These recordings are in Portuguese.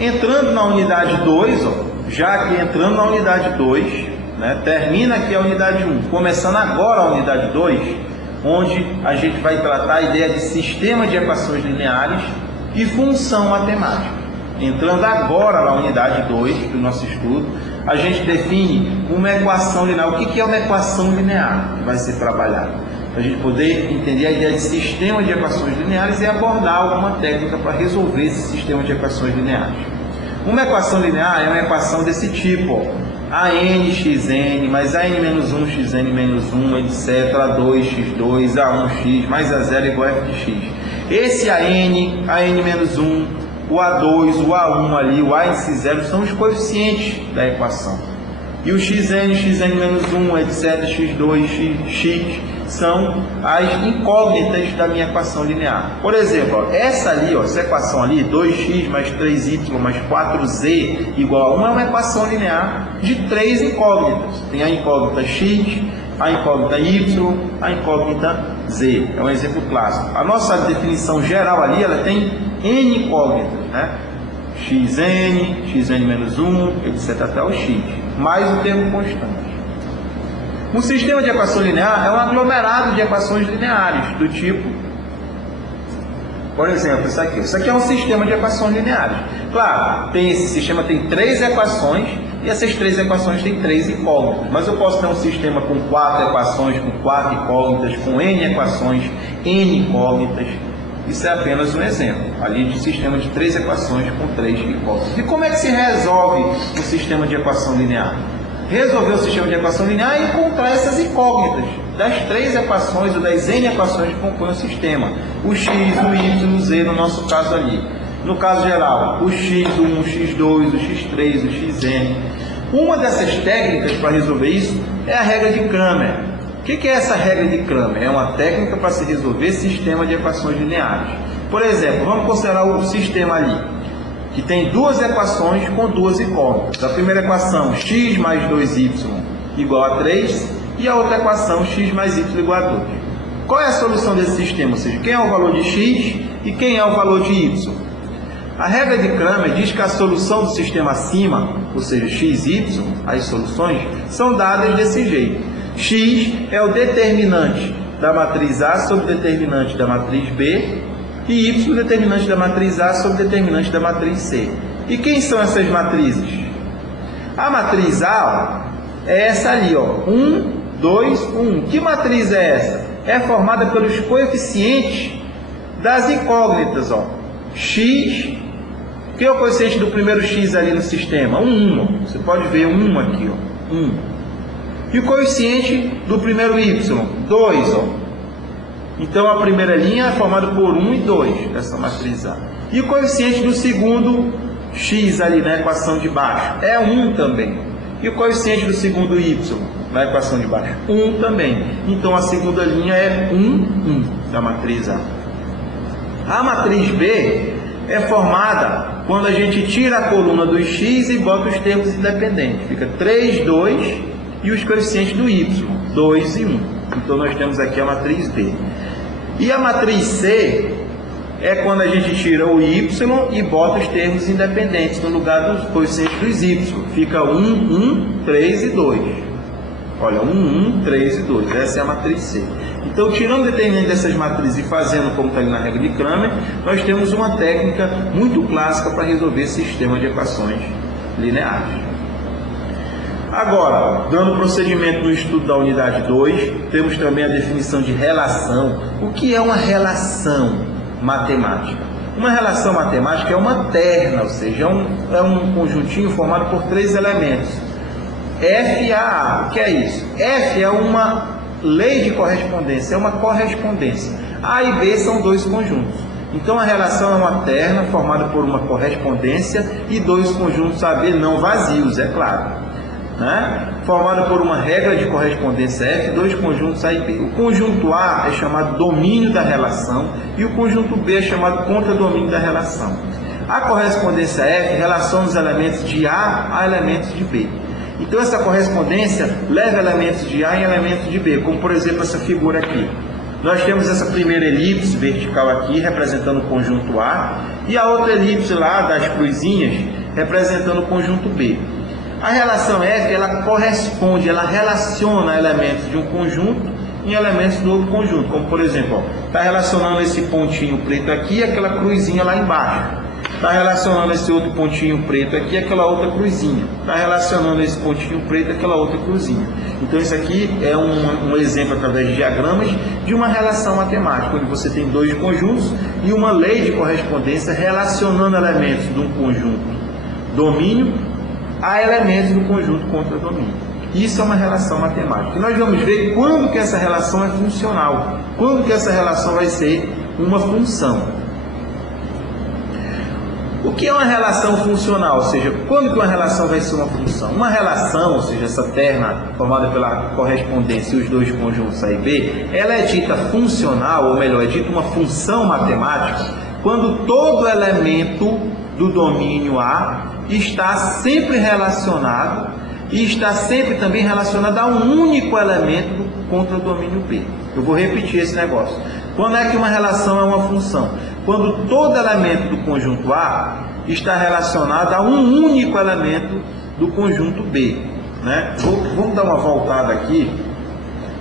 Entrando na unidade 2, ó, já aqui entrando na unidade 2, né, termina aqui a unidade 1, começando agora a unidade 2, onde a gente vai tratar a ideia de sistema de equações lineares e função matemática. Entrando agora na unidade 2 do nosso estudo, a gente define uma equação linear. O que é uma equação linear que vai ser trabalhada? Para a gente poder entender a ideia de sistema de equações lineares e abordar alguma técnica para resolver esse sistema de equações lineares. Uma equação linear é uma equação desse tipo, ó. AN xn mais AN-1 xn-1, etc. A2x2, A1x mais A0 igual a f de x. Esse AN, AN-1, o A2, o A1 ali, o A índice 0 são os coeficientes da equação. E o xn, xn-1, etc. x2, x são as incógnitas da minha equação linear. Por exemplo, ó, essa ali, ó, essa equação ali, 2x mais 3y mais 4z igual a 1, é uma equação linear de 3 incógnitas. Tem a incógnita x, a incógnita y, a incógnita z. É um exemplo clássico. A nossa definição geral ali, ela tem n incógnitas, né? xn, xn-1, etc. até o x, mais o termo constante. Um sistema de equação linear é um aglomerado de equações lineares, do tipo, por exemplo, isso aqui. Isso aqui é um sistema de equações lineares. Claro, esse sistema tem 3 equações, e essas 3 equações têm 3 incógnitas. Mas eu posso ter um sistema com 4 equações, com 4 incógnitas, com n equações, n incógnitas. Isso é apenas um exemplo, ali de sistema de 3 equações com 3 incógnitas. E como é que se resolve um sistema de equação linear? Resolver o sistema de equação linear e encontrar essas incógnitas das 3 equações ou das n equações que compõem o sistema. O x, o y, o z, no nosso caso ali. No caso geral, o x, o 1, o x2, o x3, o xn. Uma dessas técnicas para resolver isso é a regra de Cramer. O que é essa regra de Cramer? É uma técnica para se resolver sistema de equações lineares. Por exemplo, vamos considerar o sistema ali, que tem 2 equações com 2 incógnitas. A primeira equação, x mais 2y igual a 3, e a outra equação, x mais y igual a 2. Qual é a solução desse sistema? Ou seja, quem é o valor de x e quem é o valor de y? A regra de Cramer diz que a solução do sistema acima, ou seja, x e y, as soluções, são dadas desse jeito. X é o determinante da matriz A sobre o determinante da matriz B, e y o determinante da matriz A sobre o determinante da matriz C. E quem são essas matrizes? A matriz A, ó, é essa ali, ó, 1, 2, 1. Que matriz é essa? É formada pelos coeficientes das incógnitas, ó. X, que é o coeficiente do primeiro x ali no sistema? 1, ó. Você pode ver 1 aqui, ó, 1. E o coeficiente do primeiro y? 2, ó. Então, a primeira linha é formada por 1 e 2, dessa matriz A. E o coeficiente do segundo x ali na equação de baixo é 1 também. E o coeficiente do segundo y na equação de baixo? 1 também. Então, a segunda linha é 1, 1 da matriz A. A matriz B é formada quando a gente tira a coluna do x e bota os termos independentes. Fica 3, 2 e os coeficientes do y, 2 e 1. Então, nós temos aqui a matriz B. E a matriz C é quando a gente tira o y e bota os termos independentes no lugar dos coeficientes dos y. Fica 1, 1, 3 e 2. Olha, 1, 1, 3 e 2. Essa é a matriz C. Então, tirando o determinante dessas matrizes e fazendo como está ali na regra de Cramer, nós temos uma técnica muito clássica para resolver esse sistema de equações lineares. Agora, dando prosseguimento no estudo da unidade 2, temos também a definição de relação. O que é uma relação matemática? Uma relação matemática é uma terna, ou seja, é um conjuntinho formado por 3 elementos. F, A, A. O que é isso? F é uma lei de correspondência, é uma correspondência. A e B são 2 conjuntos. Então, a relação é uma terna formada por uma correspondência e 2 conjuntos AB não vazios, é claro. Né? Formada por uma regra de correspondência F, 2 conjuntos A e B. O conjunto A é chamado domínio da relação e o conjunto B é chamado contradomínio da relação. A correspondência F relaciona os elementos de A a elementos de B. Então, essa correspondência leva elementos de A em elementos de B, como por exemplo essa figura aqui. Nós temos essa primeira elipse vertical aqui, representando o conjunto A, e a outra elipse lá, das cruzinhas, representando o conjunto B. A relação F, ela corresponde, ela relaciona elementos de um conjunto em elementos do outro conjunto. Como, por exemplo, está relacionando esse pontinho preto aqui e aquela cruzinha lá embaixo. Está relacionando esse outro pontinho preto aqui e aquela outra cruzinha. Está relacionando esse pontinho preto e aquela outra cruzinha. Então, isso aqui é um exemplo, através de diagramas, de uma relação matemática, onde você tem dois conjuntos e uma lei de correspondência relacionando elementos de um conjunto domínio a elementos do conjunto contra domínio. Isso é uma relação matemática. E nós vamos ver quando que essa relação é funcional, quando que essa relação vai ser uma função. O que é uma relação funcional? Ou seja, quando que uma relação vai ser uma função? Uma relação, ou seja, essa terna formada pela correspondência e os dois conjuntos A e B, ela é dita funcional, ou melhor, é dita uma função matemática, quando todo elemento do domínio A está sempre relacionado e está sempre também relacionado a um único elemento contra o domínio B. Eu vou repetir esse negócio. Quando é que uma relação é uma função? Quando todo elemento do conjunto A está relacionado a um único elemento do conjunto B, né? Vamos dar uma voltada aqui.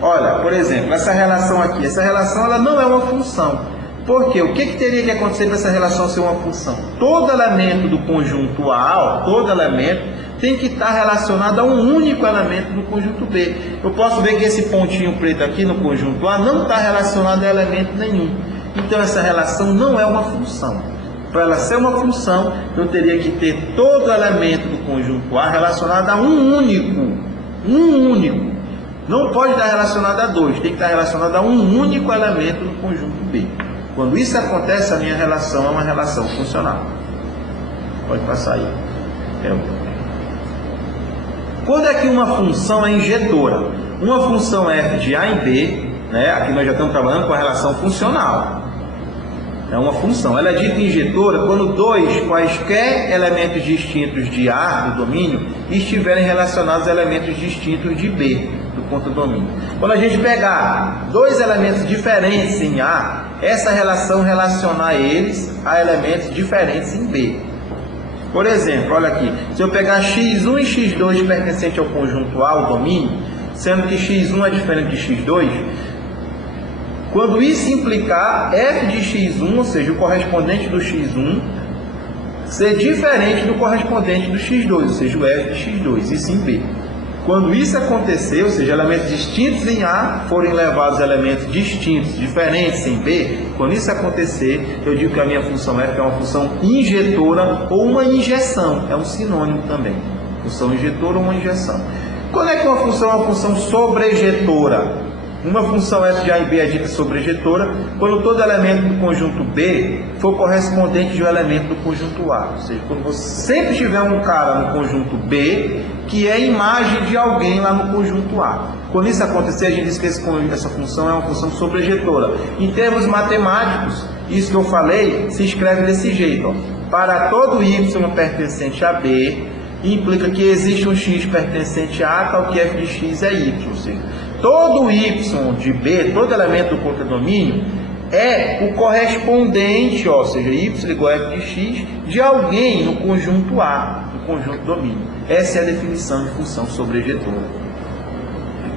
Olha, por exemplo, essa relação aqui, essa relação ela não é uma função. Por quê? O que teria que acontecer para essa relação ser uma função? Todo elemento do conjunto A, todo elemento, tem que estar relacionado a um único elemento do conjunto B. Eu posso ver que esse pontinho preto aqui no conjunto A não está relacionado a elemento nenhum. Então essa relação não é uma função. Para ela ser uma função, eu teria que ter todo elemento do conjunto A relacionado a um único. Não pode estar relacionado a dois, tem que estar relacionado a um único elemento do conjunto B. Quando isso acontece, a minha relação é uma relação funcional. Pode passar aí. Quando é que uma função é injetora? Uma função f de A em B, né? Aqui nós já estamos trabalhando com a relação funcional. É uma função. Ela é dita injetora quando dois quaisquer elementos distintos de A, do domínio, estiverem relacionados a elementos distintos de B, do contradomínio. Quando a gente pegar dois elementos diferentes em A, essa relação relacionar eles a elementos diferentes em B. Por exemplo, olha aqui, se eu pegar x1 e x2 pertencente ao conjunto A, o domínio, sendo que x1 é diferente de x2, quando isso implicar f de x1, ou seja, o correspondente do x1, ser diferente do correspondente do x2, ou seja, o f de x2, isso em B. Quando isso acontecer, ou seja, elementos distintos em A forem levados a elementos distintos, diferentes em B, quando isso acontecer, eu digo que a minha função f é uma função injetora ou uma injeção, é um sinônimo também, função injetora ou uma injeção. Quando é que uma função é uma função sobrejetora? Uma função f de A e B é dita sobrejetora quando todo elemento do conjunto B for correspondente de um elemento do conjunto A. Ou seja, quando você sempre tiver um cara no conjunto B que é imagem de alguém lá no conjunto A. Quando isso acontecer, a gente diz que essa função é uma função sobrejetora. Em termos matemáticos, isso que eu falei se escreve desse jeito. Ó. Para todo y pertencente a B, implica que existe um x pertencente a A, tal que f de x é y. Ou seja, todo y de B, todo elemento do contradomínio, é o correspondente, ou seja, y igual a f de x, de alguém no conjunto A, no conjunto domínio. Essa é a definição de função sobrejetora.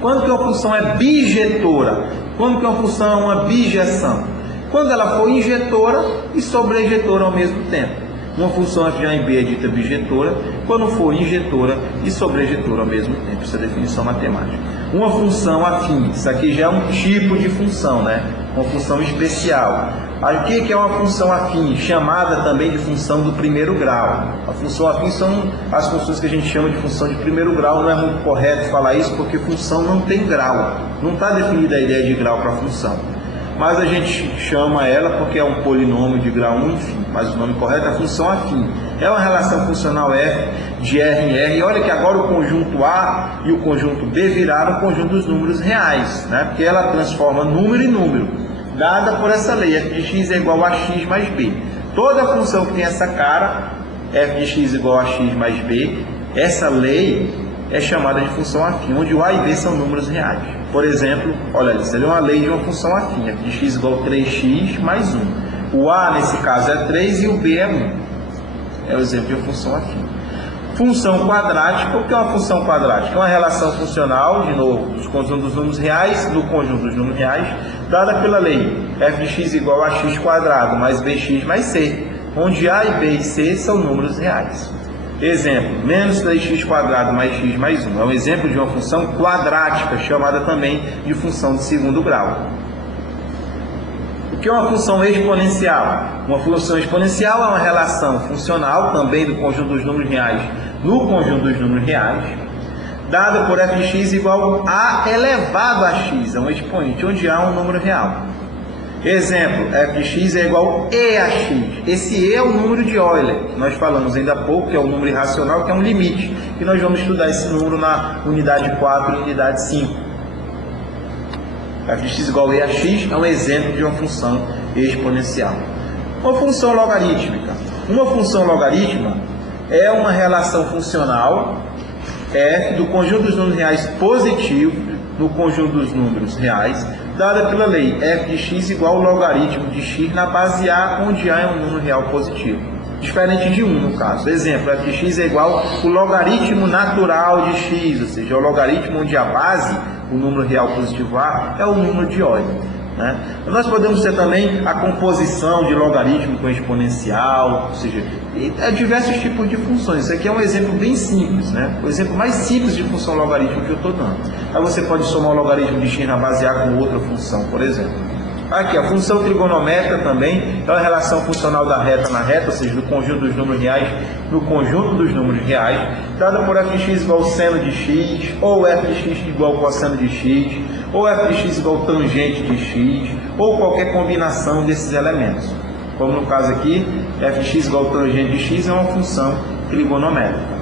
Quando que uma função é bijetora? Quando que uma função é uma bijeção? Quando ela for injetora e sobrejetora ao mesmo tempo. Uma função f de A em B é dita bijetora quando for injetora e sobrejetora ao mesmo tempo. Isso é a definição matemática. Uma função afim, isso aqui já é um tipo de função, né? Uma função especial. O que é uma função afim? Chamada também de função do primeiro grau. A função afim são as funções que a gente chama de função de primeiro grau. Não é muito correto falar isso porque função não tem grau. Não está definida a ideia de grau para função. Mas a gente chama ela porque é um polinômio de grau 1, enfim. Mas o nome correto é função afim. É uma relação funcional f de R em R. E olha que agora o conjunto A e o conjunto B viraram o conjunto dos números reais, né? Porque ela transforma número em número, dada por essa lei, f de x é igual a x mais b. Toda função que tem essa cara, f de x igual a x mais b, essa lei é chamada de função afim, onde o A e B são números reais. Por exemplo, olha ali, seria uma lei de uma função afim, f de x igual a 3x mais 1. O a, nesse caso, é 3 e o b é 1. É o exemplo de uma função afim. Função quadrática. O que é uma função quadrática? É uma relação funcional, de novo, dos conjuntos dos números reais, do conjunto dos números reais, dada pela lei f de x igual a x quadrado mais bx mais c, onde a e b e c são números reais. Exemplo, menos 3x quadrado mais x mais 1. É um exemplo de uma função quadrática, chamada também de função de segundo grau. O que é uma função exponencial? Uma função exponencial é uma relação funcional, também do conjunto dos números reais no conjunto dos números reais, dada por f de x igual a elevado a x, é um expoente, onde há um número real. Exemplo, f de x é igual a e a x. Esse e é o número de Euler, que nós falamos ainda há pouco, que é o número irracional, que é um limite. E nós vamos estudar esse número na unidade 4 e unidade 5. f de x igual a e a x é um exemplo de uma função exponencial. Uma função logarítmica. Uma função logarítmica é uma relação funcional f do conjunto dos números reais positivo no conjunto dos números reais, dada pela lei f de x igual ao logaritmo de x na base a, onde a é um número real positivo. Diferente de 1 no caso. Exemplo, f de x é igual ao logaritmo natural de x, ou seja, o logaritmo onde a base, o número real positivo a, é o número de Euler. Né? Nós podemos ter também a composição de logaritmo com exponencial, ou seja, diversos tipos de funções. Isso aqui é um exemplo bem simples, né? O exemplo mais simples de função logarítmica que eu estou dando. Aí você pode somar o logaritmo de x na base a com outra função, por exemplo. Aqui, a função trigonométrica também é uma relação funcional da reta na reta, ou seja, do conjunto dos números reais no conjunto dos números reais, dada por f de x igual ao seno de x, ou f de x igual ao cosseno de x, ou f de x igual ao tangente de x, ou qualquer combinação desses elementos. Como no caso aqui, f de x igual ao tangente de x é uma função trigonométrica.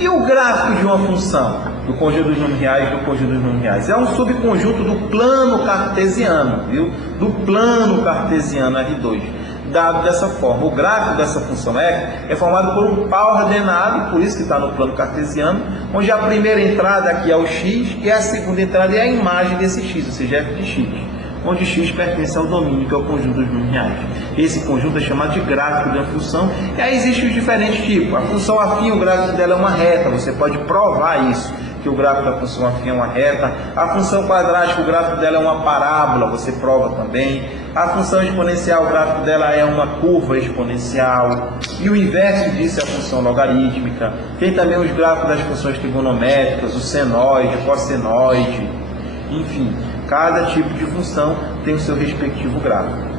E o gráfico de uma função do conjunto dos números reais do conjunto dos números reais? É um subconjunto do plano cartesiano, viu? Do plano cartesiano R2, dado dessa forma. O gráfico dessa função é formado por um par ordenado, por isso que está no plano cartesiano, onde a primeira entrada aqui é o x e a segunda entrada é a imagem desse x, ou seja, f de x, onde x pertence ao domínio, que é o conjunto dos números reais. Esse conjunto é chamado de gráfico de uma função, e aí existem os diferentes tipos. A função afim, o gráfico dela é uma reta, você pode provar isso, que o gráfico da função afim é uma reta. A função quadrática, o gráfico dela é uma parábola, você prova também. A função exponencial, o gráfico dela é uma curva exponencial. E o inverso disso é a função logarítmica. Tem também os gráficos das funções trigonométricas, o senoide, o cossenoide, enfim. Cada tipo de função tem o seu respectivo gráfico.